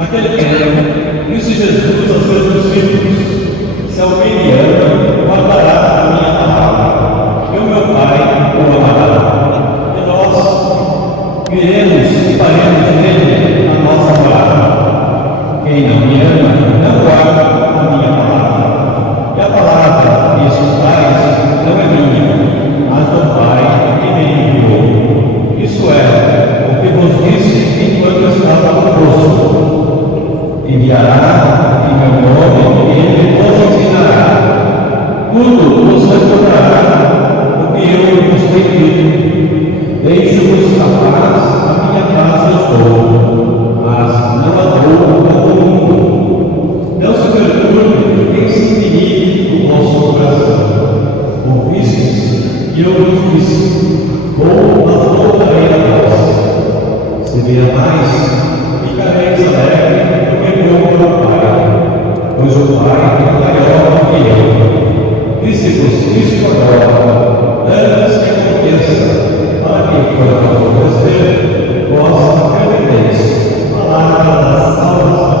Naquele tempo, disse Jesus aos seus discípulos: se alguém me ama, guardará a minha palavra, e o meu Pai o amará. E nós viremos e faremos nele a nossa morada. Quem não me ama, não guarda a minha palavra. E a palavra que escutais não é minha, mas do Pai que me enviou. Isso é o que vos disse enquanto estava convosco. Enviará em meu nome e ele vos ensinará. Tudo vos recordará o que eu vos tenho dito. Deixo-vos a paz, a minha paz eu dou, mas não a dou como o mundo. Não se perturbe, nem se inimigue o vosso coração. Ouvistes e eu vos disse: vou, mas voltarei a vós. Se vier mais, ficareis alegres, para o Pai, pois o Pai é maior do que eu. Disse-vos isto agora, antes que aconteça, para que, quando acontecer, vós acrediteis. Palavra da salvação.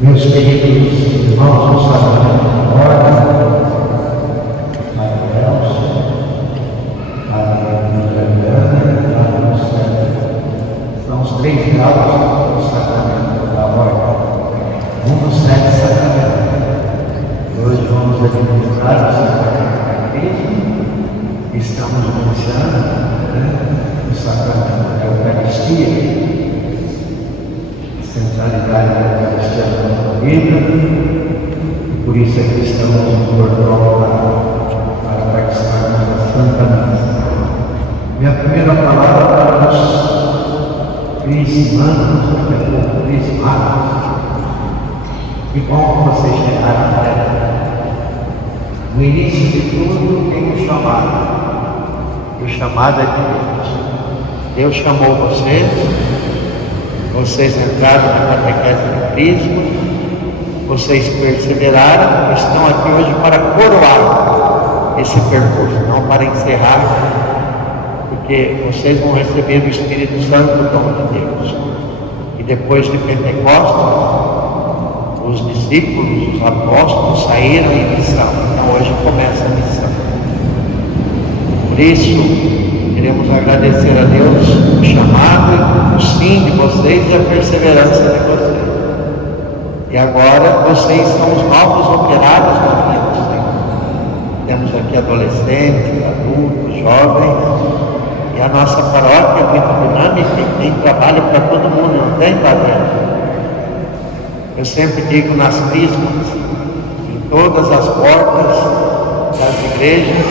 Meus queridos irmãos, nos saudamos da ordem, Padre Nelson, Padre Adriana, Padre Luciano. São os 3 graus do sacramento da ordem. Um dos 7 sacramentos. Hoje vamos administrar o sacramento da Crisma. Estamos iniciando o sacramento da Eucaristia. Centralidade da Eucaristia na nossa vida, por isso é que estamos no cordão para participarmos da Santa Missa. Minha primeira palavra para os crismanos, daqui a pouco, crismados. Que bom que vocês chegaram até aqui. No início de tudo tem um chamado, e o chamado é de Deus. Deus chamou vocês entraram na catequese do Crisma, vocês perseveraram, estão aqui hoje para coroar esse percurso, não para encerrar, porque vocês vão receber o Espírito Santo, o dom de Deus. E depois de Pentecostes, os discípulos, os apóstolos saíram em missão, então hoje começa a missão. Por isso, queremos agradecer a Deus o chamado, o sim de vocês e a perseverança de vocês. E agora vocês são os novos operários da vida do Senhor. Temos aqui adolescentes, adultos, jovens, e a nossa paróquia é muito dinâmica e tem trabalho para todo mundo, não tem, Padre? Eu sempre digo nas crismas, em todas as portas das igrejas,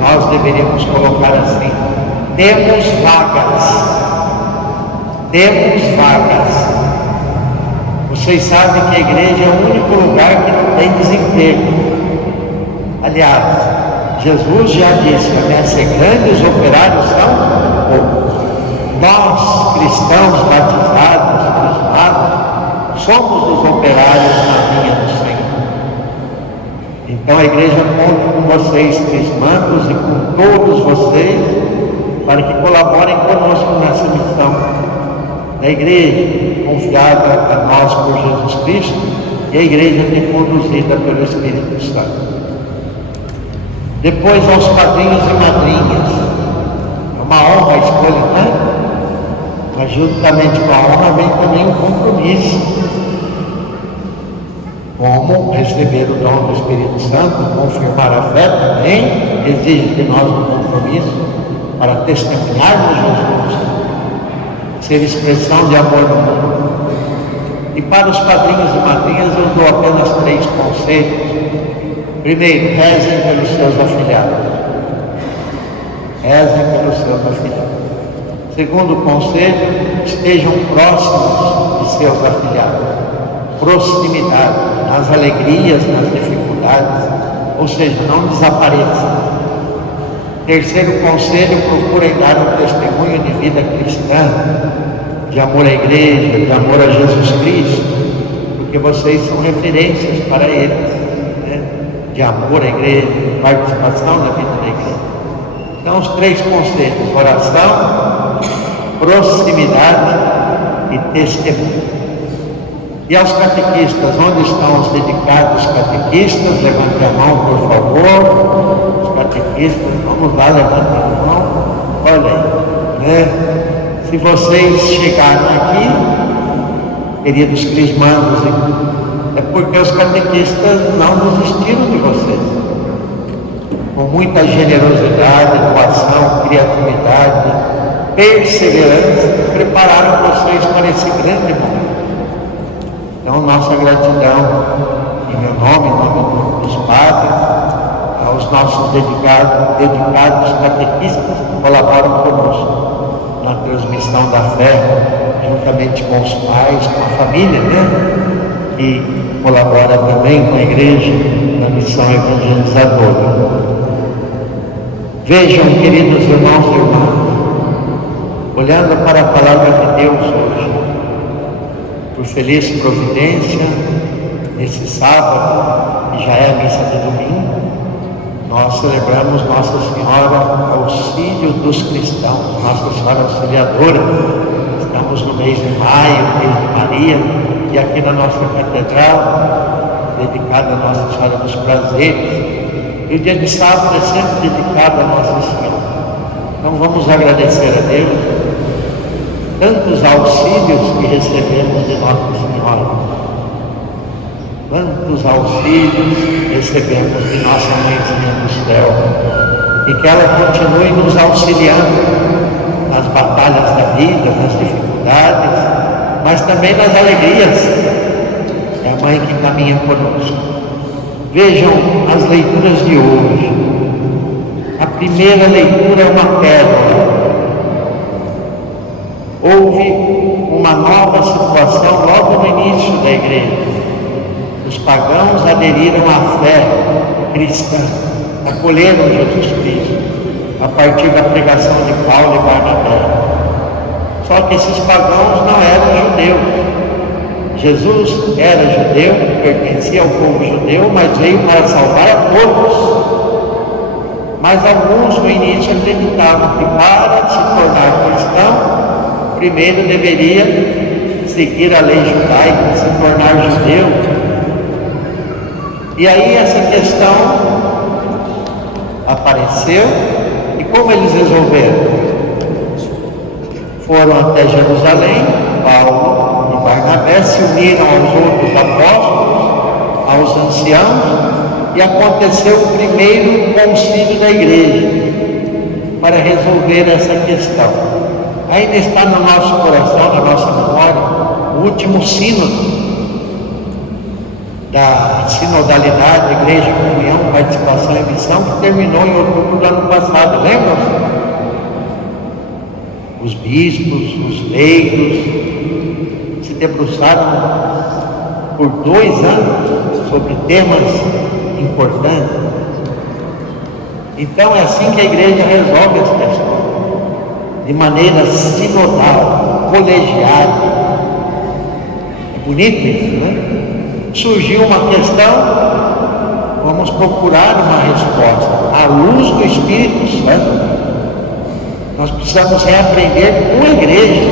nós deveríamos colocar assim: temos vagas. Temos vagas. Vocês sabem que a igreja é o único lugar que não tem desemprego. Aliás, Jesus já disse: a messe é grande, os operários são poucos. Nós, cristãos batizados, crismados, somos os operários na vinha do Senhor. Então a igreja conta com vocês, crismandos, e com todos vocês, para que colaborem conosco nessa missão da igreja, confiada a nós por Jesus Cristo, e a igreja que é conduzida pelo Espírito Santo. Depois aos padrinhos e madrinhas, é uma honra a escolha, né? Mas juntamente com a honra vem também um compromisso. Como receber o dom do Espírito Santo, confirmar a fé também, exige de nós um compromisso para testemunharmos Jesus, ser expressão de amor no mundo. E para os padrinhos e madrinhas eu dou apenas 3 conselhos. Primeiro, rezem pelos seus afilhados. Rezem pelos seus afilhados. Segundo conselho, estejam próximos de seus afilhados. Proximidade, nas alegrias, nas dificuldades, ou seja, não desapareçam. Terceiro conselho, procurem dar um testemunho de vida cristã, de amor à igreja, de amor a Jesus Cristo, porque vocês são referências para eles, né? De amor à igreja, de participação na vida da igreja. Então, os 3 conselhos: oração, proximidade e testemunho. E aos catequistas, onde estão os dedicados catequistas? Levante a mão, por favor. Os catequistas, vamos lá, levante a mão. Olha aí, né? Se vocês chegaram aqui, queridos crismandos, é porque os catequistas não desistiram de vocês. Com muita generosidade, doação, criatividade, perseverança, prepararam vocês para esse grande momento. Então, nossa gratidão, em meu nome, em nome dos padres, aos nossos dedicados catequistas que colaboram conosco na transmissão da fé, juntamente com os pais, com a família, né? Que colabora também com a igreja na missão evangelizadora. Vejam, queridos irmãos e irmãs, olhando para a palavra de Deus hoje, por feliz providência, nesse sábado, que já é a missa de domingo, nós celebramos Nossa Senhora Auxílio dos Cristãos, Nossa Senhora Auxiliadora. Estamos no mês de maio, mês de Maria, e aqui na nossa catedral, dedicada a Nossa Senhora dos Prazeres. E o dia de sábado é sempre dedicado a Nossa Senhora. Então vamos agradecer a Deus tantos auxílios que recebemos de Nossa Senhora. Quantos auxílios recebemos de Nossa Mãezinha do Céu. E que ela continue nos auxiliando nas batalhas da vida, nas dificuldades, mas também nas alegrias. É a Mãe que caminha conosco. Vejam as leituras de hoje. A primeira leitura é uma pérola. Houve uma nova situação logo no início da igreja. Os pagãos aderiram à fé cristã, acolheram Jesus Cristo a partir da pregação de Paulo e Barnabé. Só que esses pagãos não eram judeus. Jesus era judeu, pertencia ao povo judeu, mas veio para salvar a todos. Mas alguns no início acreditavam que para se tornar cristão, primeiro deveria seguir a lei judaica, se tornar judeu. E aí essa questão apareceu, e como eles resolveram? Foram até Jerusalém, Paulo e Barnabé se uniram aos outros apóstolos, aos anciãos, e aconteceu o primeiro concílio da igreja para resolver essa questão. Ainda está no nosso coração, na nossa memória, o último sínodo da sinodalidade, igreja, comunhão, participação e missão, que terminou em outubro do ano passado, lembram-se? Os bispos, os leigos se debruçaram por 2 anos sobre temas importantes. Então é assim que a igreja resolve as questões, de maneira sinodal, colegiada. É bonito isso, né? Surgiu uma questão, vamos procurar uma resposta à luz do Espírito Santo. Nós precisamos reaprender com a igreja.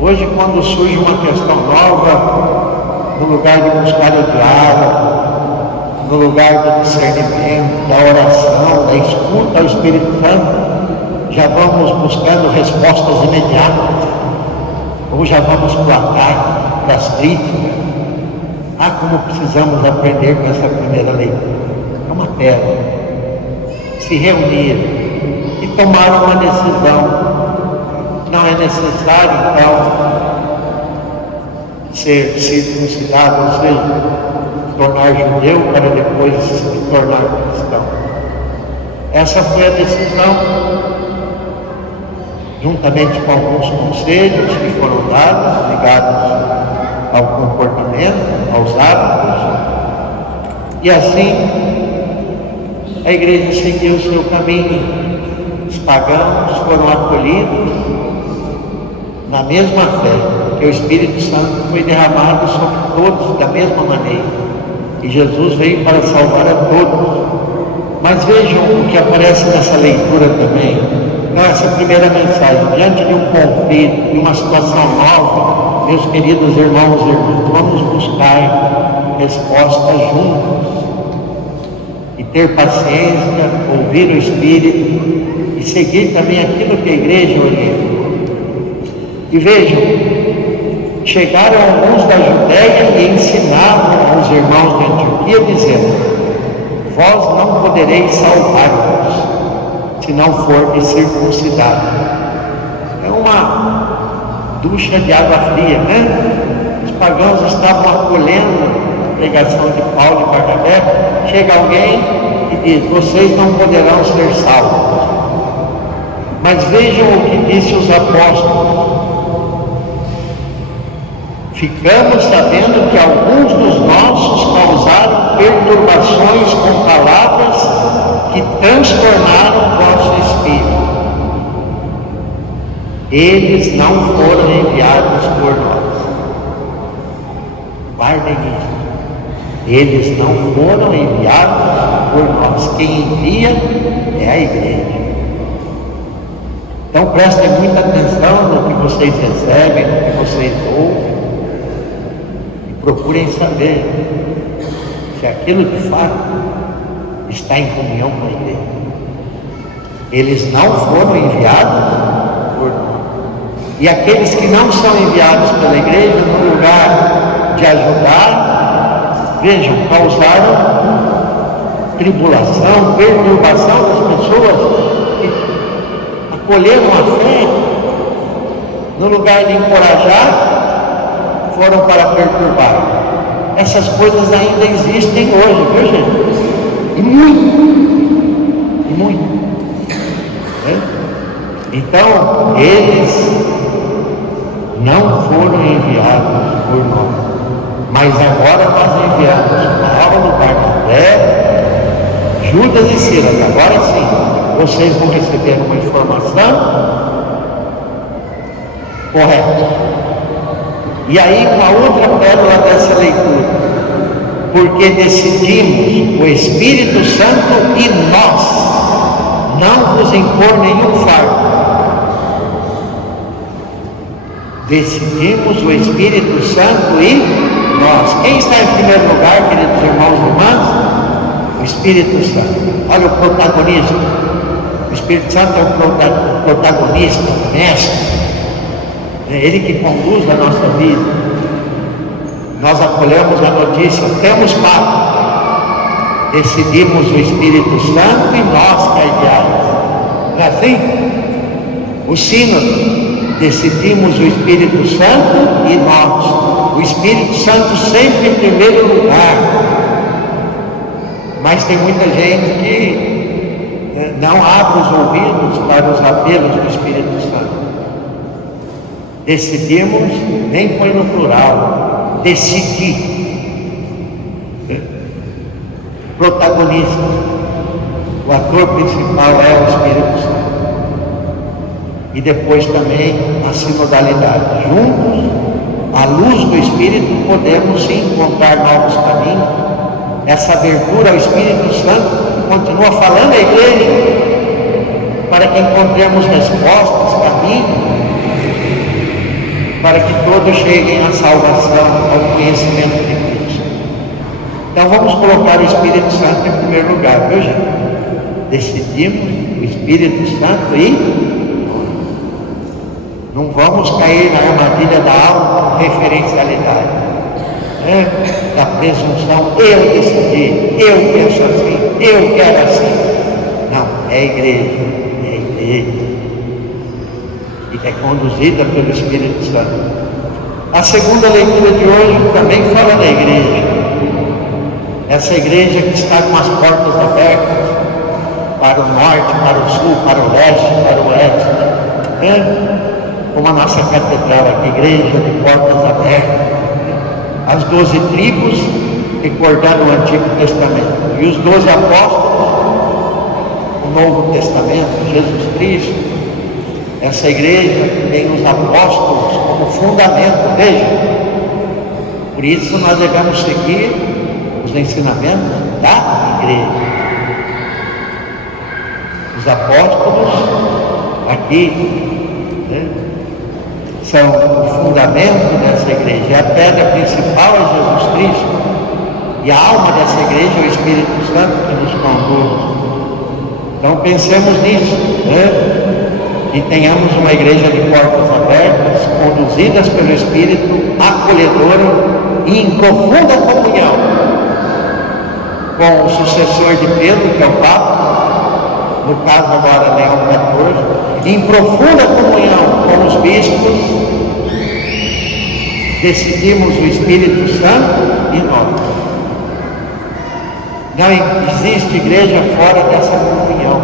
Hoje, quando surge uma questão nova, no lugar de buscar o diálogo, no lugar do discernimento, da oração, da escuta ao Espírito Santo, já vamos buscando respostas imediatas, ou já vamos para o ataque, para as críticas. Ah, como precisamos aprender com essa primeira leitura. É uma pérola. Se reuniram e tomaram uma decisão. Não é necessário, então, ser circuncidado, ou seja, tornar judeu para depois se tornar cristão. Essa foi a decisão, juntamente com alguns conselhos que foram dados, ligados ao comportamento, aos hábitos, e assim a igreja seguiu o seu caminho. Os pagãos foram acolhidos na mesma fé, que o Espírito Santo foi derramado sobre todos da mesma maneira, e Jesus veio para salvar a todos. Mas vejam o que aparece nessa leitura também, nessa primeira mensagem, diante de um conflito, de uma situação nova, meus queridos irmãos e irmãs, vamos buscar respostas juntos, e ter paciência, ouvir o Espírito, e seguir também aquilo que a igreja orienta. E vejam, chegaram alguns da Judéia e ensinavam aos irmãos de Antioquia, dizendo: vós não podereis salvar-vos, se não fordes circuncidados. É uma ducha de água fria, né? Os pagãos estavam acolhendo a pregação de Paulo e Barnabé. Chega alguém e diz: vocês não poderão ser salvos. Mas vejam o que disse os apóstolos: ficamos sabendo que alguns dos nossos causaram perturbações com palavras que transtornaram o vosso espírito. Eles não foram enviados por nós. Guardem isso. Eles não foram enviados por nós. Quem envia é a igreja. Então prestem muita atenção no que vocês recebem, no que vocês ouvem. Procurem saber se aquilo de fato está em comunhão com a igreja. Eles não foram enviados por nós. E aqueles que não são enviados pela igreja, no lugar de ajudar, vejam, causaram tribulação, perturbação das pessoas que acolheram a fé. No lugar de encorajar, foram para perturbar. Essas coisas ainda existem hoje, viu, gente? E muito. Né? Então, eles não foram enviados por nós, mas agora nós enviamos Paulo, Barnabé, Judas e Silas. Agora sim, vocês vão receber uma informação correta. E aí uma outra pérola dessa leitura: porque decidimos, o Espírito Santo e nós, não vos impor nenhum fardo. Decidimos, o Espírito Santo e nós. Quem está em primeiro lugar, queridos irmãos e irmãs? O Espírito Santo. Olha o protagonismo. O Espírito Santo é o protagonista, o mestre. É Ele que conduz a nossa vida. Nós acolhemos a notícia, temos Papa. Decidimos o Espírito Santo e nós, cardeais. Não é assim? O sínodo, decidimos o Espírito Santo e nós. O Espírito Santo sempre em primeiro lugar. Mas tem muita gente que não abre os ouvidos para os apelos do Espírito Santo. Decidimos, nem põe no plural, decidir. Protagonista, o ator principal é o Espírito Santo. E depois também a sinodalidade. Juntos, à luz do Espírito, podemos sim encontrar novos caminhos. Essa abertura ao Espírito Santo continua falando a igreja para que encontremos respostas, caminhos, para que todos cheguem à salvação, ao conhecimento de Cristo. Então vamos colocar o Espírito Santo em primeiro lugar, viu, gente? Decidimos o Espírito Santo e não vamos cair na armadilha da autorreferencialidade. Da presunção, eu decidi, eu penso assim, eu quero assim. Não, é a igreja, e é conduzida pelo Espírito Santo. A segunda leitura de hoje também fala da igreja. Essa igreja que está com as portas abertas para o norte, para o sul, para o leste, para o oeste, como a nossa catedral aqui, igreja de portas abertas. As 12 tribos, recordando o Antigo Testamento, e os 12 apóstolos, o Novo Testamento, Jesus Cristo. Essa igreja tem os apóstolos como fundamento, veja. Por isso nós devemos seguir os ensinamentos da igreja. Os apóstolos aqui são o fundamento dessa igreja, e a pedra principal é Jesus Cristo, e a alma dessa igreja é o Espírito Santo que nos conduz. Então pensemos nisso, e tenhamos uma igreja de portas abertas, conduzidas pelo Espírito, acolhedora e em profunda comunhão com o sucessor de Pedro, que é o Papa, no caso agora Leão XIV, em profunda comunhão com os bispos, decidimos o Espírito Santo e nós. Não existe igreja fora dessa comunhão.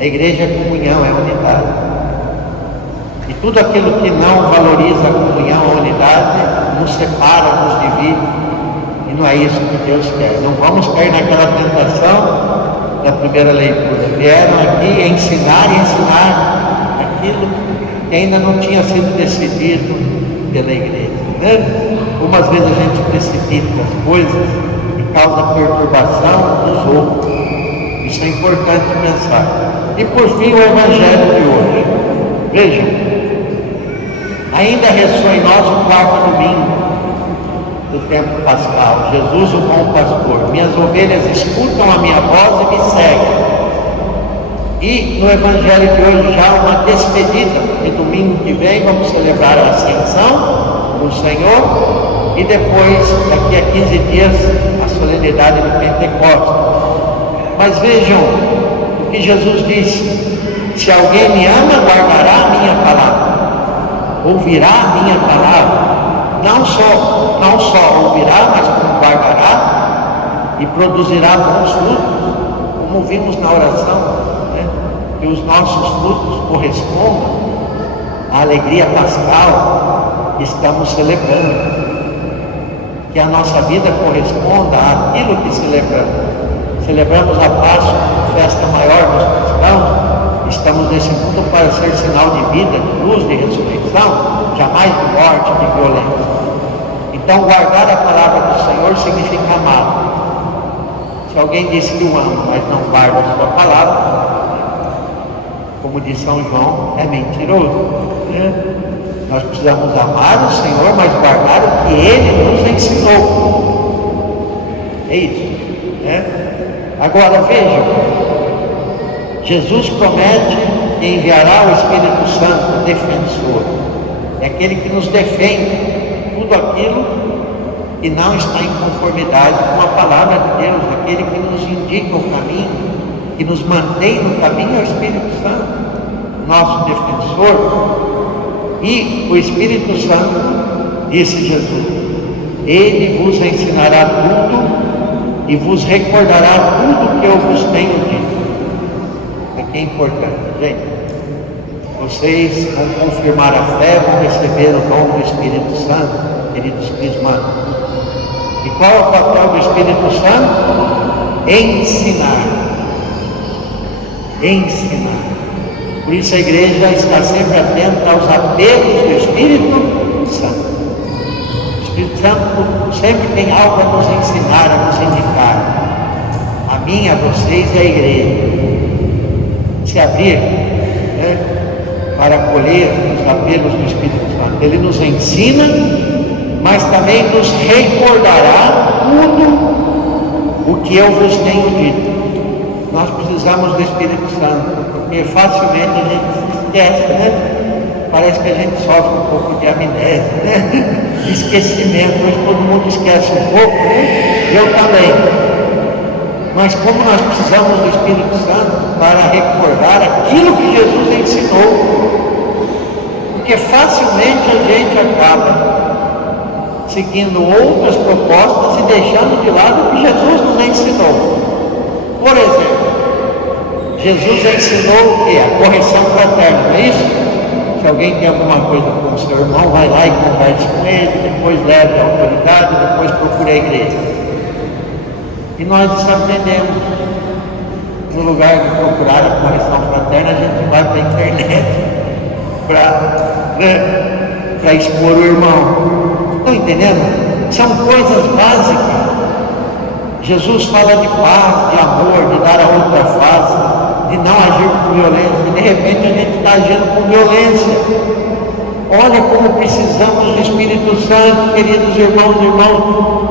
A igreja é comunhão, é unidade. E tudo aquilo que não valoriza a comunhão, a unidade, nos separa, nos divide. E não é isso que Deus quer. Não vamos cair naquela tentação da primeira leitura. Vieram aqui ensinar e ensinar aquilo que ainda não tinha sido decidido pela igreja. Algumas vezes a gente precipita as coisas e causa perturbação dos outros. Isso é importante pensar. E por fim o Evangelho de hoje. Vejam, ainda ressoa em nós o quarto domingo do tempo pascal. Jesus, o bom pastor. Minhas ovelhas escutam a minha voz e me seguem. E no Evangelho de hoje já uma despedida, porque domingo que vem vamos celebrar a Ascensão do Senhor e depois, daqui a 15 dias, a solenidade do Pentecostes. Mas vejam o que Jesus disse: se alguém me ama, guardará a minha palavra, ouvirá a minha palavra. Não só ouvirá, mas como guardará e produzirá bons frutos, como vimos na oração, que os nossos frutos correspondam à alegria pascal que estamos celebrando, que a nossa vida corresponda àquilo que celebramos. Celebramos a Páscoa, festa maior dos cristãos. Estamos nesse mundo para ser sinal de vida, de luz, de ressurreição, jamais de morte, de violência. Então, guardar a palavra do Senhor significa amá-lo. Se alguém diz que o ama, mas não guarda a sua palavra, como diz São João, é mentiroso. Nós precisamos amar o Senhor, mas guardar o que Ele nos ensinou. É isso. Agora vejam, Jesus promete que enviará o Espírito Santo, o defensor. É aquele que nos defende tudo aquilo que não está em conformidade com a palavra de Deus, aquele que nos indica o caminho, que nos mantém no caminho, é o Espírito Santo, nosso defensor. E o Espírito Santo, disse Jesus, ele vos ensinará tudo e vos recordará tudo que eu vos tenho dito. Aqui é importante, gente. Vocês vão confirmar a fé, vão receber o dom do Espírito Santo, queridos crismandos. E qual é o papel do Espírito Santo? Ensinar. Ensinar. Por isso a igreja está sempre atenta aos apelos do Espírito Santo. O Espírito Santo sempre tem algo a nos ensinar, a nos indicar. A mim, a vocês e a igreja. Se abrir para acolher os apelos do Espírito Santo. Ele nos ensina, mas também nos recordará tudo o que eu vos tenho dito. Nós precisamos do Espírito Santo, porque facilmente a gente se esquece, parece que a gente sofre um pouco de amnésia, né? De esquecimento. Hoje todo mundo esquece um pouco, né? Eu também. Mas como nós precisamos do Espírito Santo para recordar aquilo que Jesus ensinou, porque facilmente a gente acaba seguindo outras propostas e deixando de lado o que Jesus nos ensinou. Por exemplo, Jesus ensinou o que? A correção fraterna, não é isso? Se alguém tem alguma coisa com o seu irmão, vai lá e converse com ele, depois leve a autoridade, depois procure a igreja. E nós desaprendemos. No lugar de procurar a correção fraterna, a gente vai para a internet para expor o irmão. Estão entendendo? São coisas básicas. Jesus fala de paz, de amor, de dar a outra face, de não agir com violência. E de repente a gente está agindo com violência. Olha como precisamos do Espírito Santo, queridos irmãos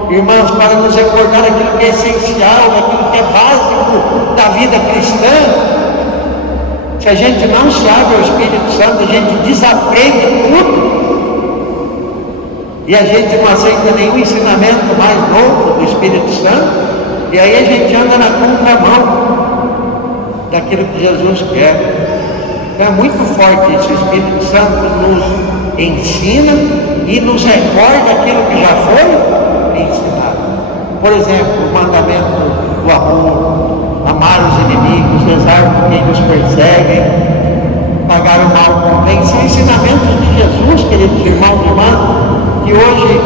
e irmãs, para nos recordar aquilo que é essencial, aquilo que é básico da vida cristã. Se a gente não se abre ao Espírito Santo, a gente desaprende tudo. E a gente não aceita nenhum ensinamento mais novo do Espírito Santo, e aí a gente anda na contramão daquilo que Jesus quer. Então é muito forte isso. O Espírito Santo nos ensina e nos recorda aquilo que já foi ensinado. Por exemplo, o mandamento do amor, amar os inimigos, rezar por quem nos persegue, pagar o mal com o bem, são ensinamentos de Jesus, queridos irmãos e irmãs, que hoje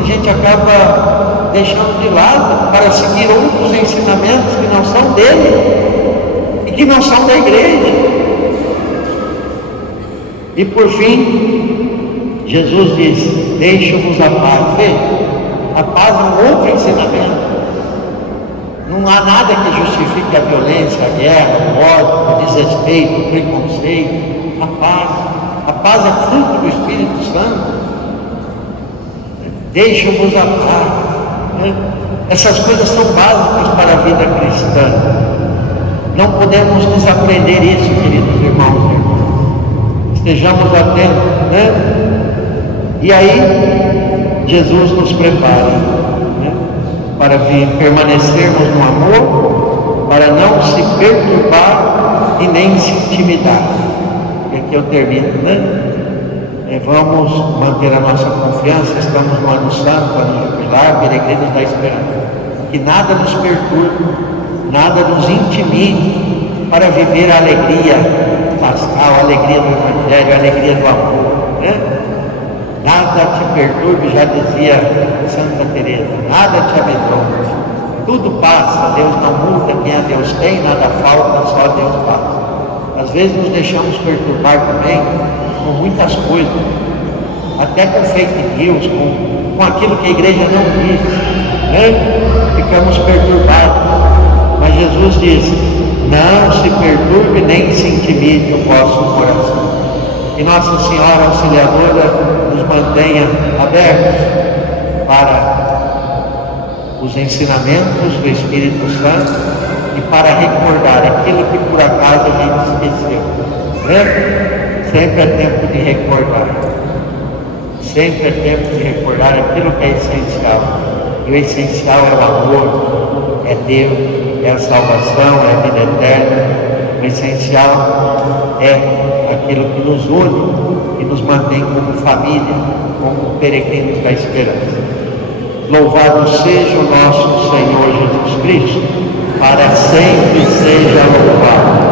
a gente acaba deixando de lado para seguir outros ensinamentos que não são dele e que não são da igreja. E por fim, Jesus diz: deixe-vos a paz. Veja, a paz é um outro ensinamento. Não há nada que justifique a violência, a guerra, a morte, o desrespeito, o preconceito. A paz é fruto do Espírito Santo. Deixe-vos a paz, né? Essas coisas são básicas para a vida cristã. Não podemos desaprender isso, queridos irmãos e irmãs. Estejamos atentos, né? E aí, Jesus nos prepara, né? Para permanecermos no amor, para não se perturbar e nem se intimidar. E aqui eu termino, né? Vamos manter a nossa confiança. Estamos no ano santo, ano jubilar, peregrinos da esperança. Que nada nos perturbe, nada nos intimide para viver a alegria pascal, a alegria do Evangelho, a alegria do amor, né? Nada te perturbe, já dizia Santa Teresa, nada te amedronte. Tudo passa, Deus não muda, quem a Deus tem, nada falta, só Deus passa. Às vezes nos deixamos perturbar também com muitas coisas, até com fake news, com aquilo que a igreja não diz, né? Ficamos perturbados. Mas Jesus diz: não se perturbe nem se intimide o vosso coração. Que Nossa Senhora Auxiliadora nos mantenha abertos para os ensinamentos do Espírito Santo e para recordar aquilo que por acaso a gente esqueceu, né? Sempre é tempo de recordar. Sempre é tempo de recordar aquilo que é essencial. E o essencial é o amor, é Deus, é a salvação, é a vida eterna. O essencial é aquilo que nos une e nos mantém como família, como peregrinos da esperança. Louvado seja o nosso Senhor Jesus Cristo, para sempre seja louvado.